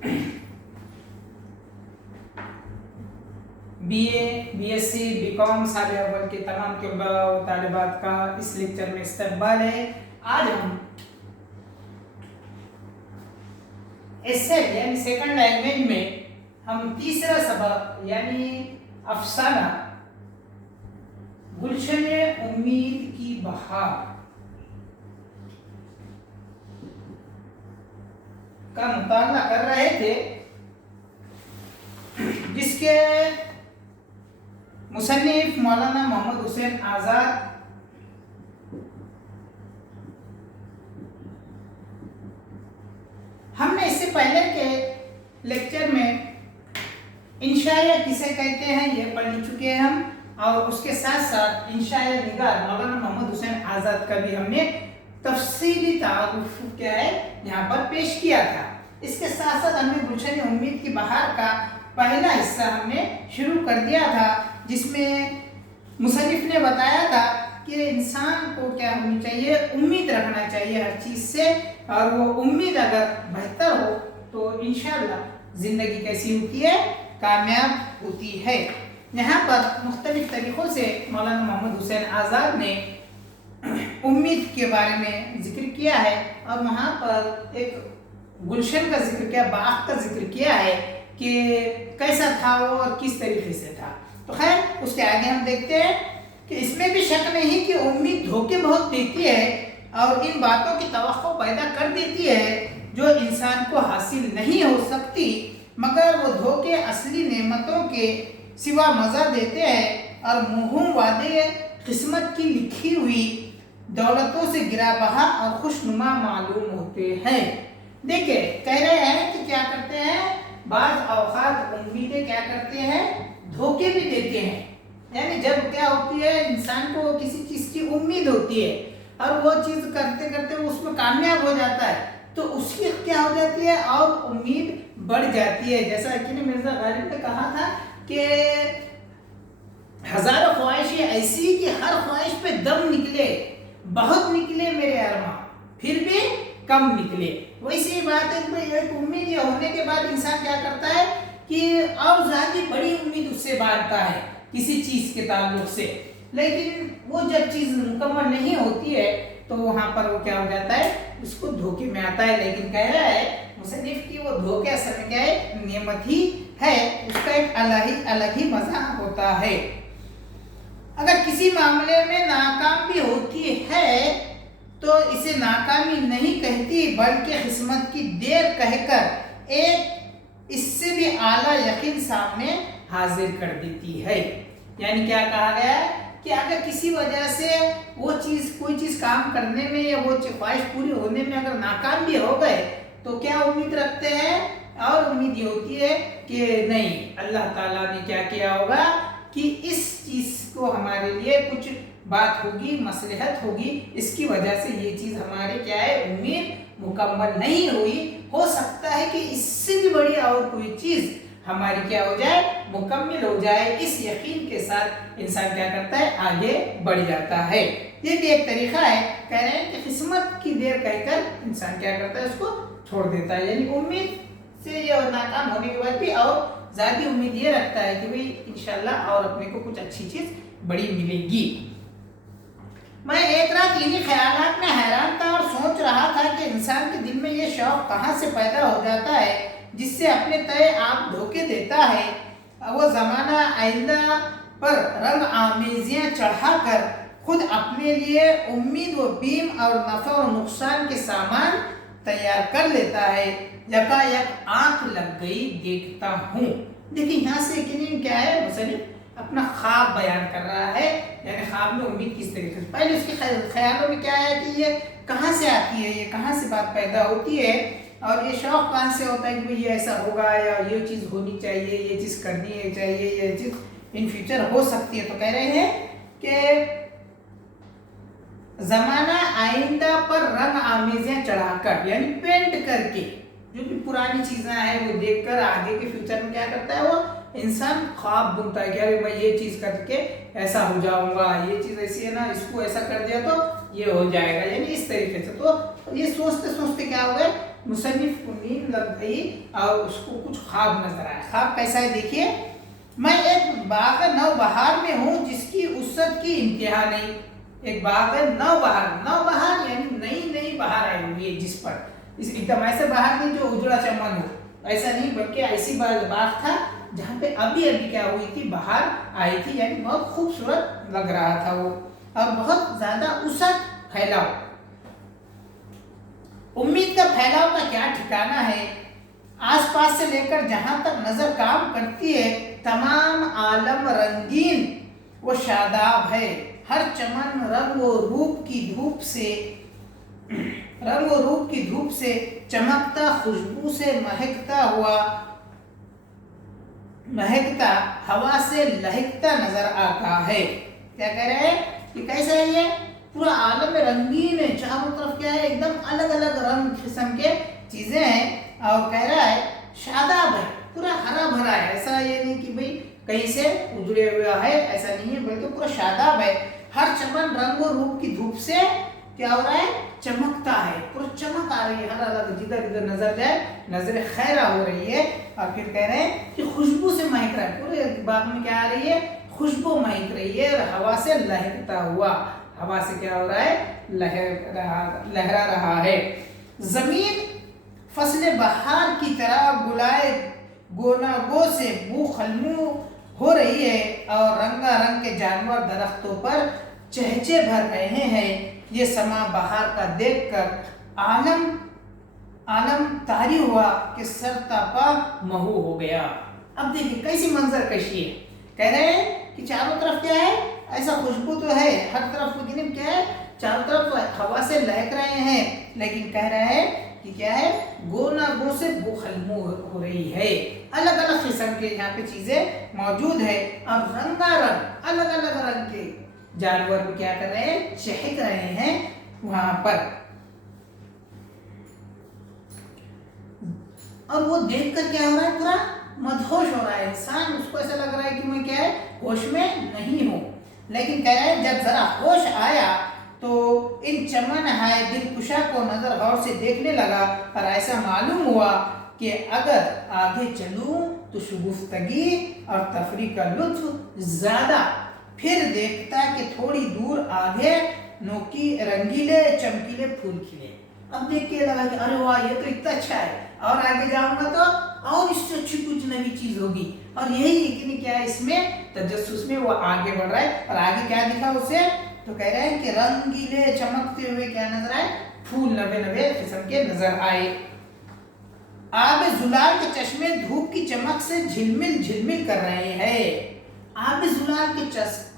BA, BSc, BCom साल अव्वल के तमाम तलबा और तालिबात का इस लेक्चर में इस्तकबाल है। आज हम एसएल यानी सेकंड लैंग्वेज में हम तीसरा सबक यानी अफसाना गुलशने उम्मीद की बहार का मुताला कर रहे थे, जिसके मुसन्निफ मौलाना मोहम्मद हुसैन आज़ाद हमने इससे पहले के लेक्चर में इंशाया किसे कहते हैं ये पढ़ चुके हैं हम, और उसके साथ साथ इंशाया निगार मौलाना मोहम्मद हुसैन आज़ाद का भी हमने तफसीली तारुफ क्या है यहाँ पर पेश किया था। इसके साथ साथ हमने गुलशन उम्मीद की बहार का पहला हिस्सा हमने शुरू कर दिया था, जिसमें मुसन्निफ ने बताया था कि इंसान को क्या होनी चाहिए, उम्मीद रखना चाहिए हर चीज़ से, और वो उम्मीद अगर बेहतर हो तो इंशाअल्लाह ज़िंदगी कैसी होती है, कामयाब होती है। यहाँ पर मुख्तलिफ तरीक़ों से मौलाना मोहम्मद हुसैन आज़ाद ने उम्मीद के बारे में जिक्र किया है, और वहाँ पर एक गुलशन का जिक्र किया, बाग का जिक्र किया है कि कैसा था वो और किस तरीके से था। तो खैर उसके आगे हम देखते हैं कि इसमें भी शक नहीं कि उम्मीद धोखे बहुत देती है और इन बातों की तवक्को पैदा कर देती है जो इंसान को हासिल नहीं हो सकती, मगर वो धोखे असली नेमतों के सिवा मज़ा देते हैं और मुहूम वादे किस्मत की लिखी हुई दौलतों से गिरा बहा और खुशनुमा मालूम होते हैं। देखिए कह रहे हैं कि क्या करते हैं, बाज़ औक़ात उम्मीदें क्या करते हैं, धोखे भी देते हैं। यानी जब क्या होती है, इंसान को किसी चीज़ की उम्मीद होती है और वो चीज़ करते करते वो उसमें कामयाब हो जाता है, तो उसकी क्या हो जाती है और उम्मीद बढ़ जाती है। जैसा कि मिर्ज़ा गालिब ने कहा था कि हज़ारों ख्वाहिशें ऐसी कि हर ख्वाहिश पे दम निकले, बहुत निकले मेरे अरमा फिर भी कम निकले। वैसी ही बात है कि एक उम्मीद ये होने के बाद इंसान क्या करता है कि और ज़्यादा बड़ी उम्मीद उससे बांटता है किसी चीज़ के ताल्लुक से, लेकिन वो जब चीज़ मुकम्मल नहीं होती है तो वहाँ पर वो क्या हो जाता है, उसको धोखे में आता है। लेकिन कह रहा है मुसन्निफ की वो धोखे असल में क्या है, नेमत ही है, उसका एक अलग ही मज़ा होता है। अगर किसी मामले में नाकाम भी होती है तो इसे नाकामी नहीं कहती, बल्कि किस्मत की देर कहकर एक इससे भी आला यकीन सामने हाजिर कर देती है। यानी क्या कहा गया है कि अगर किसी वजह से वो चीज़ कोई चीज़ काम करने में या वो ख्वाहिश पूरी होने में अगर नाकाम भी हो गए तो क्या उम्मीद रखते हैं, और उम्मीद ये होती है कि नहीं अल्लाह ताला ने क्या किया होगा कि इस चीज़ को हमारे लिए कुछ बात होगी, मसलहत होगी, इसकी वजह से ये चीज़ हमारे क्या है, उम्मीद मुकम्मल नहीं हुई, हो सकता है कि इससे भी बड़ी और कोई चीज़ हमारी क्या हो जाए, मुकम्मल हो जाए। इस यकीन के साथ इंसान क्या करता है, आगे बढ़ जाता है। ये भी एक तरीका है, कह रहे हैं कि किस्मत की देर कहकर इंसान क्या करता है, उसको छोड़ देता है। यानी उम्मीद से ये नाकाम होने के बाद भी और ज़्यादा उम्मीद ये रखता है कि भाई इंशाल्लाह और अपने को कुछ अच्छी चीज़ बड़ी मिलेगी। मैं एक रात इन्हीं ख्यालात में हैरान था और सोच रहा था कि इंसान के दिल में ये शौक़ कहाँ से पैदा हो जाता है जिससे अपने तय आप धोखे देता है। वो ज़माना आइंदा पर रंग आमेजियाँ चढ़ाकर खुद अपने लिए उम्मीद व बीम और नफ़ा और नुकसान के सामान तैयार कर लेता है। यकायक आंख लग गई देखता हूँ। देखिए यहाँ से कि क्या है, मुसन्निफ अपना ख्वाब बयान कर रहा है, यानी ख्वाब में उम्मीद किस तरीके से, पहले उसके ख्यालों में क्या है कि ये कहाँ से आती है, ये कहाँ से बात पैदा होती है, और ये शौक़ कहाँ से होता है कि भाई ये ऐसा होगा या ये चीज़ होनी चाहिए, ये चीज़ करनी है चाहिए, ये चीज़ इन फ्यूचर हो सकती है। तो कह रहे हैं कि ज़माना आइंदा पर रंग आमेज़ियाँ चढ़ाकर, यानी पेंट करके जो भी पुरानी चीज़ें हैं वो देखकर आगे के फ्यूचर में क्या करता है, वो इंसान ख्वाब बुनता है कि अरे मैं ये चीज़ करके ऐसा हो जाऊंगा, ये चीज़ ऐसी है ना, इसको ऐसा कर दिया तो ये हो जाएगा, यानी इस तरीके से। तो ये सोचते सोचते क्या हो गए, मुसन्निफ को नींद लग गई और उसको कुछ ख्वाब नजर आया। ख्वाब कैसा है देखिए, मैं एक बाग नौबहार में हूँ जिसकी उसत की इंतहा नहीं। एक बाग नौबहार, नौबहार यानी नई नई बहार आई हुई है जिस पर, इस एकदम ऐसे बहार नहीं जो उजड़ा चमन हो, ऐसा नहीं, बल्कि ऐसी बाग था जहाँ पे अभी अभी क्या हुई थी, बहार आई थी, यानी बहुत खूबसूरत लग रहा था वो, और बहुत ज्यादा उसत फैलाव। उम्मीद का फैलाव का क्या ठिकाना है। आसपास से लेकर जहां तक नजर काम करती है तमाम आलम रंगीन वो शादाब है। हर चमन रंग व रूप की धूप से चमकता, खुशबू से महकता हवा से लहकता नजर आता है। क्या कह रहे हैं कि कैसा है ये, पूरा आलम रंगीन है, चारों तरफ क्या है, एकदम अलग अलग रंग किस्म के चीजें हैं, और कह रहा है शादाब है, पूरा हरा भरा है। ऐसा ये नहीं कि भाई कहीं से उजड़े हुआ है, ऐसा नहीं है, बल्कि पूरा शादाब है। हर चमन रंग और रूप की धूप से क्या हो रहा है, चमकता है, पूरा चमक आ रही है, हर अलग जिधर जिधर नजर जाए नजर खैरा हो रही है। और फिर कह रहे हैं कि खुशबू से महक रहा है, पूरे बाग में क्या आ रही है, खुशबू महक रही है, और हवा से लहकता हुआ, हवा से क्या हो रहा है, लहरा रहा है। जमीन फसले बहार की तरह गुलाए गोनागो से बूखलमू हो रही है, और रंगारंग के जानवर दरख्तों पर चहचे भर रहे हैं। ये समा बहार का देखकर आलम तारी हुआ कि सर तापा महू हो गया। अब देखिए कैसी मंजर कशी है। कह रहे हैं कि चारों तरफ क्या है, ऐसा खुशबू तो है हर तरफ, लेकिन क्या है, चारों तरफ हवा से लहक रहे हैं, लेकिन कह रहे हैं कि क्या है, गो ना गो से बुखलमू हो रही है, अलग अलग किस्म के यहाँ पे चीजें मौजूद है, और रंगारंग अलग अलग रंग के जानवर भी क्या कर रहे हैं, चहक रहे हैं वहां पर। और वो देखकर क्या हो रहा है, पूरा मदहोश हो रहा है इंसान, उसको ऐसा लग रहा है कि मैं क्या है, होश में नहीं हूं। लेकिन कह रहे हैं जब जरा होश आया तो इन चमन है दिलकुशा को नजर गौर से देखने लगा, और ऐसा मालूम हुआ कि अगर आगे चलूं तो शुगुफ्तगी और तफरी का लुत्फ ज्यादा। फिर देखता कि थोड़ी दूर आगे नोकी रंगीले चमकीले फूल खिले। अब देख के लगा कि अरे वाह, ये तो इतना अच्छा है, और आगे जाऊंगा तो और इससे अच्छी कुछ नई चीज होगी। और यही यकीन क्या है, इसमें तजस्सुस में वो आगे बढ़ रहा है। और आगे क्या दिखा उसे, तो कह रहे हैं कि रंगीले चमकते हुए क्या नजर आए, फूल नवे नवे किस्म के नजर आए। आब जुलाल के चश्मे धूप की चमक से झिलमिल झिलमिल कर रहे हैं। आब जुलाल के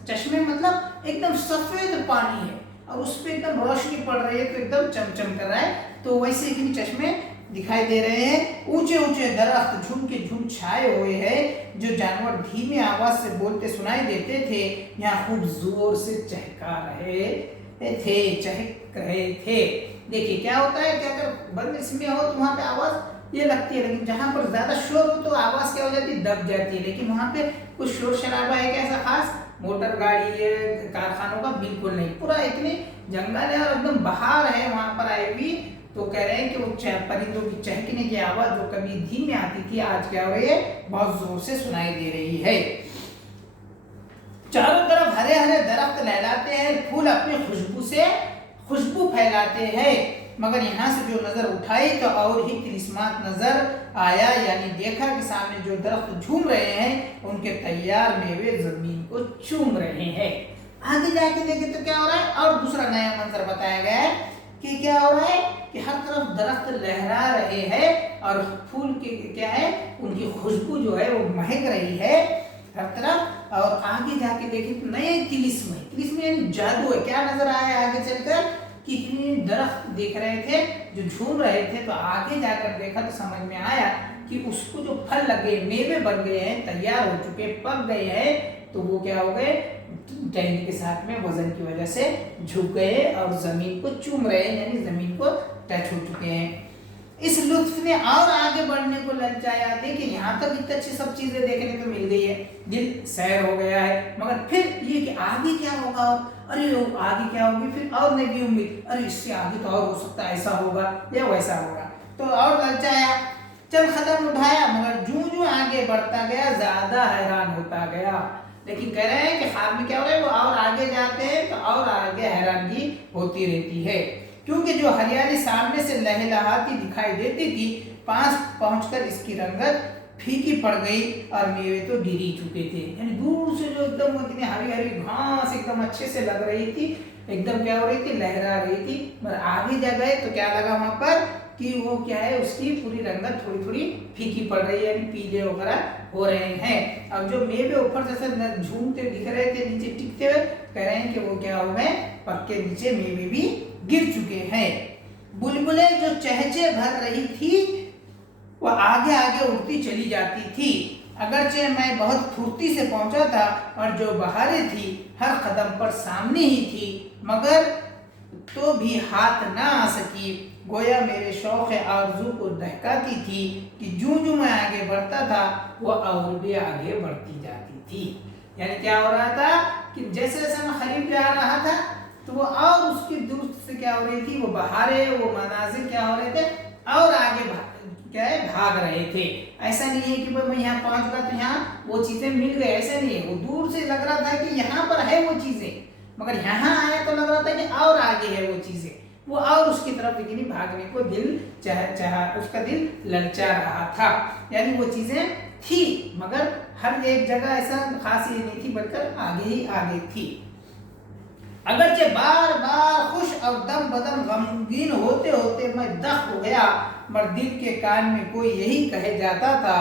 चश्मे मतलब एकदम सफेद पानी है, और उस पर एकदम रोशनी पड़ रही है, तो एकदम चमचम कर रहा है। तो वैसे ही चश्मे दिखाई दे रहे हैं। ऊंचे ऊंचे दरख्त झुंड के झुंड छाए हुए हैं, जो जानवर धीमे आवाज से बोलते सुनाई देते थे, यहाँ खूब जोर से चहका रहे थे। देखिए क्या होता है कि अगर बंद इसमें हो तो वहां पे आवाज ये लगती है, लेकिन जहां पर ज्यादा शोर हो तो आवाज क्या हो जाती है, दब जाती है। लेकिन वहां पे कुछ शोर शराबा है क्या, ऐसा खास मोटर गाड़ी है कारखानों का बिल्कुल नहीं, पूरा इतने जंगल है और एकदम बहार है वहां पर आई हुई। तो कह रहे हैं कि वो परिंदों की चहकने की आवाज जो कभी धीमे आती थी, आज क्या हो रही है, बहुत जोर से सुनाई दे रही है। चारों तरफ हरे हरे दरख्त लहलाते हैं, फूल अपनी खुशबू से खुशबू फैलाते हैं। मगर यहाँ से जो नजर उठाई तो और ही क्रिस्मत नजर आया, यानी देखा कि सामने जो दरख्त झूम रहे हैं उनके तैयार मेवे जमीन को चूम रहे हैं। आगे जाके देखे तो क्या हो रहा है, और दूसरा नया मंजर बताया गया है कि क्या हो रहा है कि हर तरफ दरख्त लहरा रहे हैं, और फूल के क्या है, उनकी खुशबू जो है वो महक रही है हर तरफ। और आगे जाके देखें तो नए तिलिस्म यानी जादू है। क्या नजर आया आगे चलकर, कितने दरख्त देख रहे थे जो झूम रहे थे, तो आगे जाकर देखा तो समझ में आया कि उसको जो फल लगे, मेवे बन गए हैं, तैयार हो चुके, पक गए हैं, तो वो क्या हो गए, टाइम के साथ में वजन की वजह से झुक गए और जमीन को चूम रहे हैं, यानी जमीन को टच हो चुके हैं। इस लुत्फ ने और आगे बढ़ने को ललचाया। देखिए यहाँ तक इतनी अच्छी सब चीजें देखने को मिल गई है, दिल सैर हो गया है, मगर फिर ये कि आगे क्या होगा, अरे आगे क्या होगी, फिर और नई उम्मीद, अरे इससे आगे तो और हो सकता है, ऐसा होगा या वैसा होगा। तो तो और ललचाया, चल कदम उठाया, मगर जूं आगे बढ़ता गया ज्यादा हैरान होता गया। लेकिन कह रहे हैं कि ख्वाब में क्या हो रहा है, वो और आगे जाते हैं तो और आगे हैरानगी होती रहती है, क्योंकि जो हरियाली सामने से लहलहाती दिखाई देती थी, पास पहुंचकर इसकी रंगत फीकी पड़ गई और मेवे तो गिर ही चुके थे। यानी दूर से जो एकदम इतनी हरी हरी घास एकदम अच्छे से लग रही थी, एकदम क्या हो रही थी, लहरा रही थी, मगर आगे जा गए तो क्या लगा वहां पर कि वो क्या है, उसकी पूरी रंगत थोड़ी थोड़ी फीकी पड़ रही है, यानी पीले वगैरह हो रहे हैं। अब जो मेवे ऊपर से झूमते दिख रहे थे, नीचे टिकते हुए, कह रहे हैं कि वो क्या हो गए, पक्के नीचे मेवे भी गिर चुके हैं। बुलबुलें जो चहचे भर रही थी वो आगे आगे उड़ती चली जाती थी, अगरचे मैं बहुत फुर्ती से पहुंचा था और जो बहारें थी हर कदम पर सामने ही थी, मगर तो भी हाथ ना आ सकी। गोया मेरे शौक आरज़ू को दहकाती थी कि जूं मैं आगे बढ़ता था वो और भी आगे बढ़ती जाती थी। यानी क्या हो रहा था कि जैसे जैसे मैं करीब पे आ रहा था तो वो और उसकी दूर से क्या हो रही थी, वो बहारें, वो मनाजिर क्या हो रहे थे, और आगे क्या है, भाग रहे थे। ऐसा नहीं है कि भाई मैं यहाँ पहुंच गया तो यहाँ वो चीजें मिल गई, ऐसा नहीं है। वो दूर से लग रहा था कि यहाँ पर है वो चीजें, मगर यहाँ आए तो लग रहा था कि और आगे है वो चीजें, वो और उसकी तरफ लेकिन भागने को दिल चाह उसका दिल ललचा रहा था। यानी वो चीजें थी मगर हर एक जगह ऐसा खास ये नहीं थी, बल्कि आगे ही आगे थी। अगरचे बार बार खुश और दम बदम गमगीन होते होते मैं दख हो गया, मगर दिल के कान में कोई यही कहे जाता था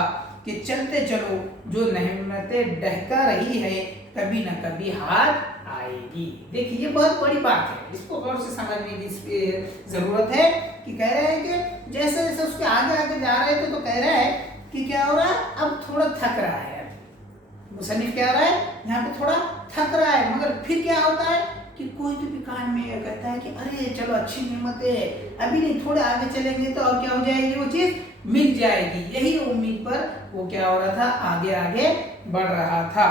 कि चलते चलो, जो नेमतें डहका रही है कभी न कभी हाथ आएगी। देखिए ये बहुत बड़ी बात है, इसको गौर से समझने की जरूरत है कि कह रहे हैं कि जैसे जैसे उसके आगे आगे जा रहे थे तो कह रहा है कि क्या हो रहा है, अब थोड़ा थक रहा है। मुसन्निफ क्या हो रहा है, यहाँ पे थोड़ा थक रहा है, मगर फिर क्या होता है कि कोई तो भी कान में कहता है कि अरे चलो अच्छी नेमत है, अभी नहीं थोड़े आगे चलेंगे तो और क्या हो जाएगी, वो चीज मिल जाएगी। यही उम्मीद पर वो क्या हो रहा था, आगे आगे बढ़ रहा था।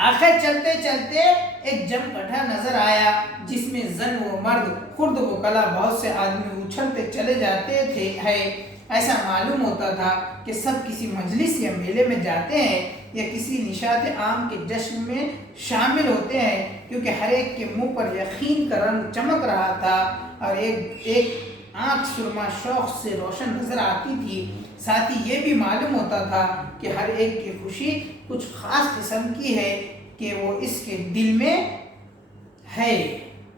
आखिर चलते चलते एक जमगढ़ा नजर आया जिसमें जन व मर्द, खुर्द व कला बहुत से आदमी उछलते चले जाते थे। है ऐसा मालूम होता था कि सब किसी मजलिस या मेले में जाते हैं या किसी निशात आम के जश्न में शामिल होते हैं, क्योंकि हर एक के मुंह पर यकीन का रंग चमक रहा था और एक आंख सुरमा शौक से रोशन नजर आती थी। साथ ही ये भी मालूम होता था कि हर एक की खुशी कुछ खास किस्म की है कि वो इसके दिल में है।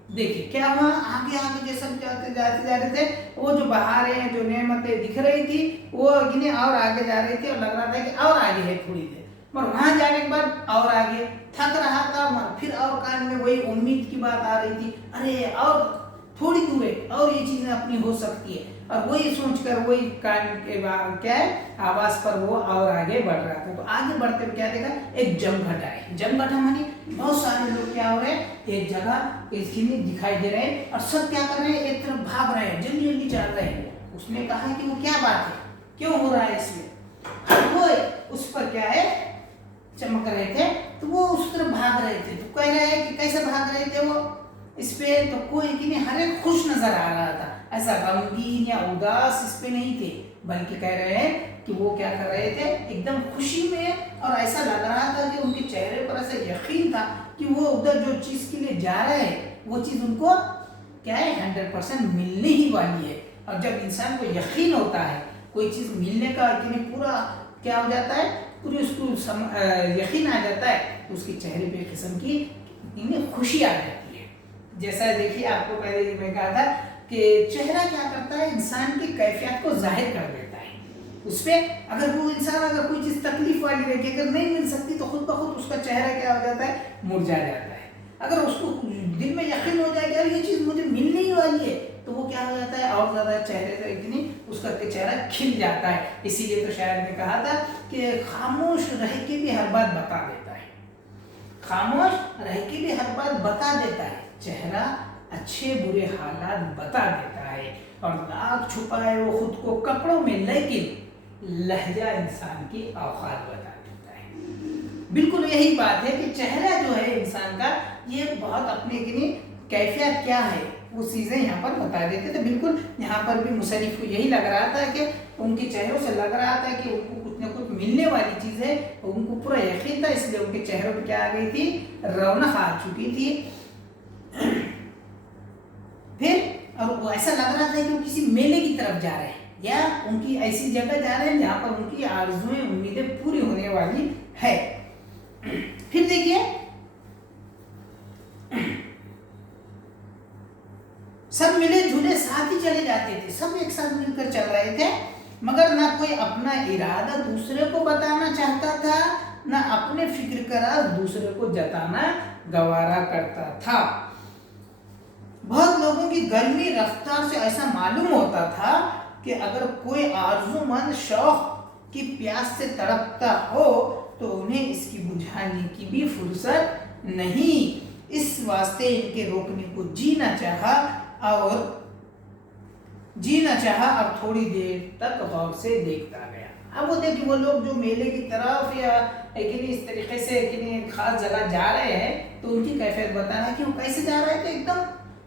देखिए क्या हुआ, आगे आगे जैसे जाते जा रहे थे, वो जो बहारें जो नेमतें दिख रही थी वो गिने और आगे जा रही थी और लग रहा था कि और आगे है थोड़ी देर, पर वहां जाने के बाद और आगे थक रहा था, फिर और कान में वही उम्मीद की बात आ रही थी, अरे और थोड़ी दूर है और ये चीजें अपनी हो सकती है, और वही सोचकर वही कान के क्या है आवाज पर वो और आगे बढ़ रहा था। तो आगे बढ़ते हुए क्या देखा, एक जमघटा है। जमघटा मानी बहुत सारे लोग क्या हो रहे हैं, एक जगह इसमें दिखाई दे रहे हैं और सब क्या कर रहे हैं, एक तरफ भाग रहे हैं, जल्दी जल्दी चल रहे हैं। उसने कहा कि वो क्या बात है, क्यों हो रहा है इसमें, वो उस पर क्या है चमक रहे थे, तो वो उस तरफ भाग रहे थे। तो कह रहे हैं कि कैसे भाग रहे थे वो इस पे, तो कोई कि नहीं हर एक खुश नजर आ रहा था, ऐसा गमगीन या उदास इस पे नहीं थे, बल्कि कह रहे हैं कि वो क्या कर रहे थे, एकदम खुशी में, और ऐसा लग रहा था कि उनके चेहरे पर ऐसा यकीन था कि वो उधर जो चीज के लिए जा रहे हैं वो चीज उनको क्या है 100% मिलने ही वाली है। और जब इंसान को यकीन होता है कोई चीज मिलने का कि नहीं, पूरा क्या हो जाता है, पूरी उसको यकीन आ जाता है, तो उसके चेहरे पे किस्म की खुशी आ जाती है। जैसा देखिए आपको पहले मैं कहा था कि चेहरा क्या करता है, इंसान की कैफियत को जाहिर कर देता है। उस पे अगर वो इंसान अगर कोई चीज तकलीफ वाली रहेगी, अगर नहीं मिल सकती तो खुद ब खुद उसका चेहरा क्या हो जाता है, मुरझा जाता है। अगर उसको दिल में यकीन हो जाए कि ये चीज मुझे मिलने ही वाली है, तो वो क्या हो जाता है, और ज्यादा चेहरे से इतनी उसका चेहरा खिल जाता है। इसीलिए तो शायर ने कहा था कि खामोश रह के भी हर बात बता देता है, खामोश रह के भी हर बात बता देता है, चेहरा अच्छे बुरे हालात बता देता है, और नाक छुपाए वो खुद को कपड़ों में, लेकिन लहजा इंसान की औकात बता देता है। बिल्कुल यही बात है कि चेहरा जो है इंसान का, ये बहुत अपने के लिए कैफियत क्या है वो चीज़ें यहाँ पर बता देते। तो बिल्कुल यहाँ पर भी मुसन्निफ को यही लग रहा था कि उनके चेहरों से लग रहा था कि उनको कुछ न कुछ मिलने वाली चीज़ है, उनको पूरा यकीन था, इसलिए उनके चेहरों पर क्या आ गई थी, रौनक आ चुकी थी। फिर और वो ऐसा लग रहा था कि वो किसी मेले की तरफ जा रहे हैं या उनकी ऐसी जगह जा रहे हैं जहाँ पर उनकी आरज़ुएं उम्मीदें पूरी होने वाली है। फिर देखिए सब मिले जुले साथ ही चले जाते थे, सब एक साथ मिलकर चल रहे थे, मगर ना कोई अपना इरादा दूसरे को बताना चाहता था, ना अपने फिक्र का राज दूसरे को जताना गवारा करता था। बहुत लोगों की गर्मी रफ्तार से ऐसा मालूम होता था कि अगर कोई आरज़ूमंद शौक की प्यास से तड़पता हो तो उन्हें इसकी बुझाने की भी फुर्सत नहीं। इस वास्ते इनके रोकने को जीना चाहा और थोड़ी देर तक गौर से देखता गया। अब वो देखिए वो लोग जो मेले की तरफ या इस तरीके से खास जगह जा रहे हैं तो उनकी कैफियत बताना कि वो कैसे जा रहे थे, एकदम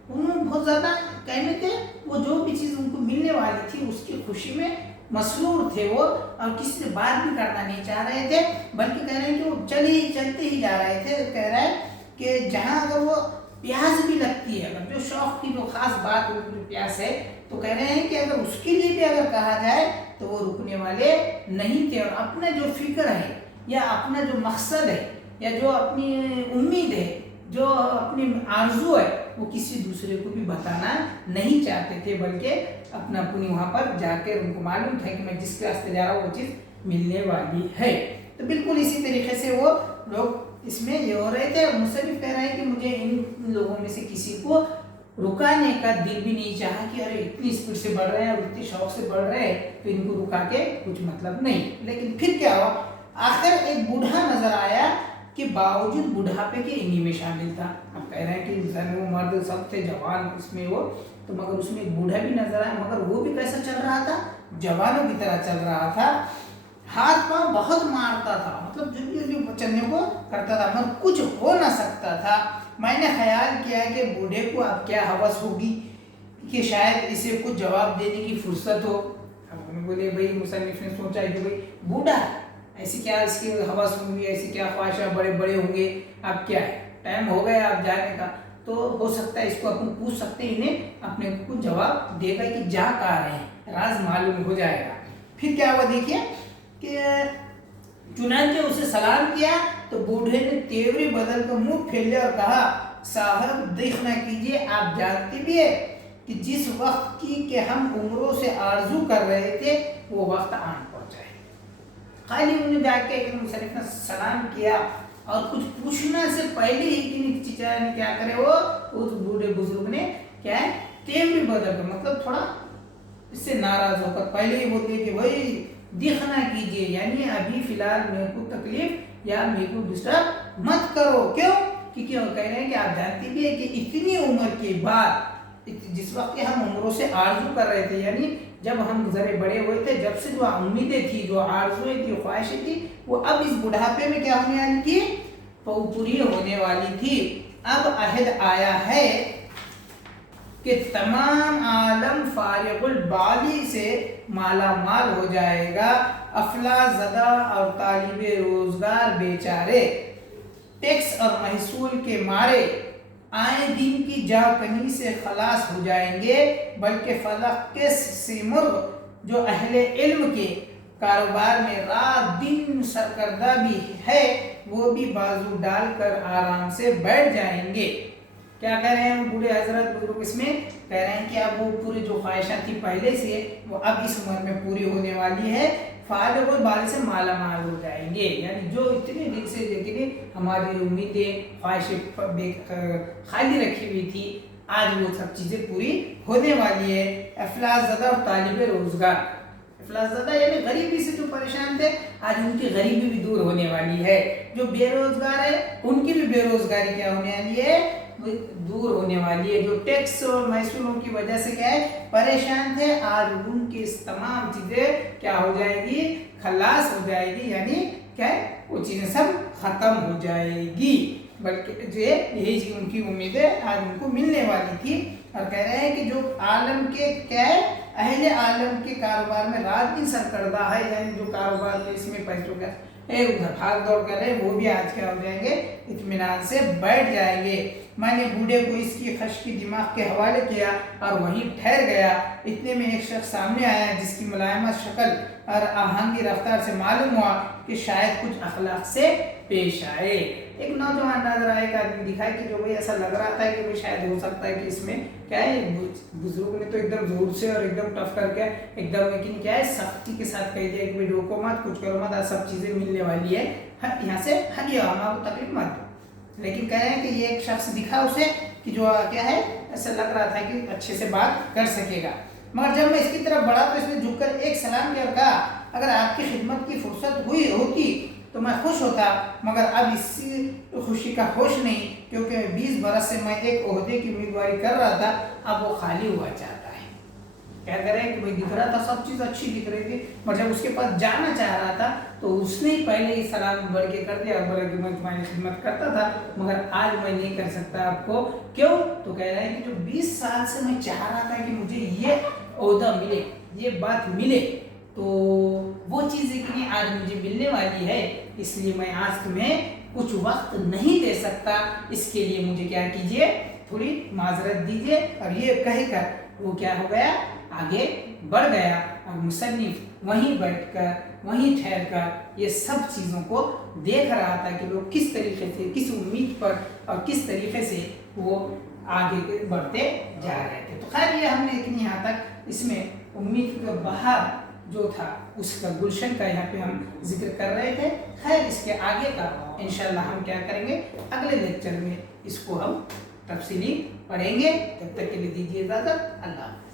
उन्होंने बहुत ज़्यादा कहने थे, वो जो भी चीज़ उनको मिलने वाली थी उसकी खुशी में मसरूर थे वो, और किसी से बात भी करना नहीं चाह रहे थे, बल्कि कह रहे हैं कि वो चलते ही जा रहे थे। कह रहा है कि जहाँ अगर वो प्यास भी लगती है, अगर जो शौक की जो खास बात उनकी प्यास है, तो कह रहे हैं कि अगर उसके लिए भी अगर कहा जाए तो वो रुकने वाले नहीं थे, और अपना जो फिक्र है या अपना जो मकसद है या जो अपनी उम्मीद है, जो अपनी आरजू है, वो किसी दूसरे को भी बताना नहीं चाहते थे, बल्कि अपना अपनी वहाँ पर जाकर उनको मालूम था कि मैं जिस रास्ते जा रहा हूँ वो चीज़ मिलने वाली है। तो बिल्कुल इसी तरीके से वो लोग इसमें ये हो रहे थे। मुसन्निफ कह रहे हैं कि मुझे इन लोगों में से किसी को रुकाने का दिल भी नहीं चाहा कि अरे इतनी स्पीड से बढ़ रहे हैं और इतनी शौक से बढ़ रहे हैं तो इनको रुका के कुछ मतलब नहीं। लेकिन फिर क्या हुआ, आखिर एक बूढ़ा नजर आया कि बावजूद बुढ़ापे के इन्हीं में शामिल था। अब कह रहे हैं कि वो मर्द सब थे जवान इसमें वो, तो मगर उसमें एक बूढ़ा भी नजर आया, मगर वो भी कैसा चल रहा था, जवानों की तरह चल रहा था। हाथ पांव बहुत मारता था, मतलब जो चलने को करता था, मगर कुछ हो ना सकता था। मैंने ख्याल किया कि बूढ़े को अब क्या हवस होगी कि शायद इसे कुछ जवाब देने की फुर्सत हो। अब उन्होंने बोले भाई, मुसन्निफ ने सोचा कि भाई बूढ़ा ऐसी क्या इसकी हवस होंगी, ऐसी क्या ख्वाहिश, बड़े बड़े होंगे, अब क्या है, टाइम हो गया अब जाने का, तो हो सकता है इसको अपन पूछ सकते हैं, इन्हें अपने को कुछ जवाब देगा कि जा कहाँ रहे हैं, राज मालूम हो जाएगा। फिर क्या हुआ देखिए कि चुनांचे उसे सलाम किया तो बूढ़े ने तेवरी बदल कर मुंह फेर लिया और कहा, साहब देखना कीजिए, आप जानते भी है कि जिस वक्त की कि हम उम्रों से आरजू कर रहे थे वो वक्त आन पहुंचा है। खाली उन्हें जाके मुसन्निफ ने सलाम किया और कुछ पूछना से पहले ही कि चीचा ने क्या करे, वो उस बूढ़े बुजुर्ग ने क्या है तेवरी बदल कर, मतलब थोड़ा इससे नाराज होकर पहले ही बोल दिया कि भाई देखना कीजिए, यानी अभी फिलहाल मेरे को तकलीफ या मेरे को डिस्टर्ब मत करो। क्यों? क्योंकि वो कह रहे हैं कि आप जानते भी है कि इतनी उम्र के बाद, जिस वक्त के हम उम्रों से आरजू कर रहे थे, यानी जब हम जरे बड़े हुए थे, जब से जो उम्मीदें थी, जो आरजुएं थी, ख्वाहिशें थी, वो अब इस बुढ़ापे में क्या होने वाली थी, पूरी होने वाली थी। अब अहद आया है कि तमाम आलम फारिगुल बाली से माला माल हो जाएगा। अफलास ज़दा और तालिबे रोजगार बेचारे टैक्स और महसूल के मारे आए दिन की जाकनी से खलास हो जाएंगे, बल्कि फलक के सिमर जो अहले इल्म के कारोबार में रात दिन सरकर्दा भी है, वो भी बाजू डालकर आराम से बैठ जाएंगे। क्या कह रहे हैं बूढ़े हजरत बुजुर्ग, इसमें कह रहे हैं कि अब वो पूरी जो ख्वाहिशां थी पहले से, वो अब इस उम्र में पूरी होने वाली है, फायदे बाल से माला माल हो जाएंगे। यानी जो इतने दिन से लेकिन हमारी उम्मीदें ख्वाहिशें खाली रखी हुई थी, आज वो सब चीज़ें पूरी होने वाली है। अफलास ज़दा और तालिब रोजगार, अफलास ज़दा यानी गरीबी से जो परेशान थे, आज उनकी गरीबी भी दूर होने वाली है। जो बेरोजगार है उनकी भी बेरोजगारी क्या होने वाली है, दूर होने वाली है। जो टैक्स और महसूलों की वजह से क्या है परेशान थे, आज उनकी तमाम चीजें क्या हो जाएगी, खलास हो जाएगी, यानी क्या है वो चीजें सब खत्म हो जाएगी, बल्कि जो यही उनकी उम्मीदें आज उनको मिलने वाली थी। اور کہہ رہے ہیں کہ جو عالم کے کیا ہے اہل عالم کے کاروبار میں رات دن سرکردہ ہے، یعنی جو کاروبار میں اس میں پیسوں کا ادھر بھاگ دوڑ کر رہے وہ بھی آج کیا ہو جائیں گے، اطمینان سے بیٹھ جائیں گے۔ میں نے بوڑھے کو اس کی خشکی دماغ کے حوالے کیا اور وہیں ٹھہر گیا۔ اتنے میں ایک شخص سامنے آیا جس کی ملائمت شکل اور آہنگی رفتار سے معلوم ہوا کہ شاید کچھ اخلاق سے پیش آئے۔ ایک نوجوان نظر آئے، ایک آدمی دکھائی کہ جو بھائی ایسا لگ رہا تھا کہ شاید ہو سکتا ہے کہ اس میں کیا ہے، بزرگ نے تو ایک دم زور سے اور ایک دم ٹف کر کے ایک دم لیکن کیا ہے سختی کے ساتھ کہہ دیا کہ بھائی روکو مت، کچھ کرو مت، سب چیزیں ملنے والی ہے، یہاں سے ہٹیے، ہمارا کو تکلیف مت دو۔ لیکن کہہ رہے ہیں کہ یہ ایک شخص دکھا اسے کہ جو کیا ہے ایسا لگ رہا تھا کہ اچھے سے بات کر سکے گا، مگر جب میں اس کی طرف بڑھا تو اس نے جھک کر ایک سلام کیا اور کہا اگر آپ کی خدمت کی فرصت ہوئی ہوتی تو میں خوش ہوتا، مگر اب اس خوشی کا ہوش نہیں، کیونکہ 20 برس سے میں ایک عہدے کی امیدواری کر رہا تھا، اب وہ خالی ہوا چاہتا ہے۔ کیا کریں کہ بھائی دکھ رہا تھا سب چیز اچھی دکھ رہی تھی، مگر جب اس کے پاس جانا چاہ رہا تھا تو اس نے پہلے ہی سلام بڑھ کے کر دیا اور بولا کہ میں تمہاری خدمت کرتا تھا مگر آج میں نہیں کر سکتا آپ کو، کیوں؟ تو کہہ رہا ہے کہ جو 20 سال سے میں چاہ رہا تھا کہ مجھے یہ عہدہ ملے، یہ بات ملے، تو وہ چیزیں کہ آج مجھے ملنے والی ہے، اس لیے میں آج تمہیں کچھ وقت نہیں دے سکتا، اس کے لیے مجھے کیا کیجئے، تھوڑی معذرت دیجئے۔ اور یہ کہہ کر وہ کیا ہو گیا، آگے بڑھ گیا، اور مصنف وہیں بیٹھ کر وہیں ٹھہر کر یہ سب چیزوں کو دیکھ رہا تھا کہ لوگ کس طریقے سے، کس امید پر اور کس طریقے سے وہ آگے بڑھتے جا رہے تھے۔ تو خیر یہ ہم نے اتنی یہاں تک اس میں امید کا بہار جو تھا اس کا گلشن کا یہاں پہ ہم ذکر کر رہے تھے۔ خیر اس کے آگے کا انشاءاللہ ہم کیا کریں گے، اگلے لیکچر میں اس کو ہم تفصیلی پڑھیں گے۔ تب تک کے لیے دیجیے اجازت، اللہ حافظ۔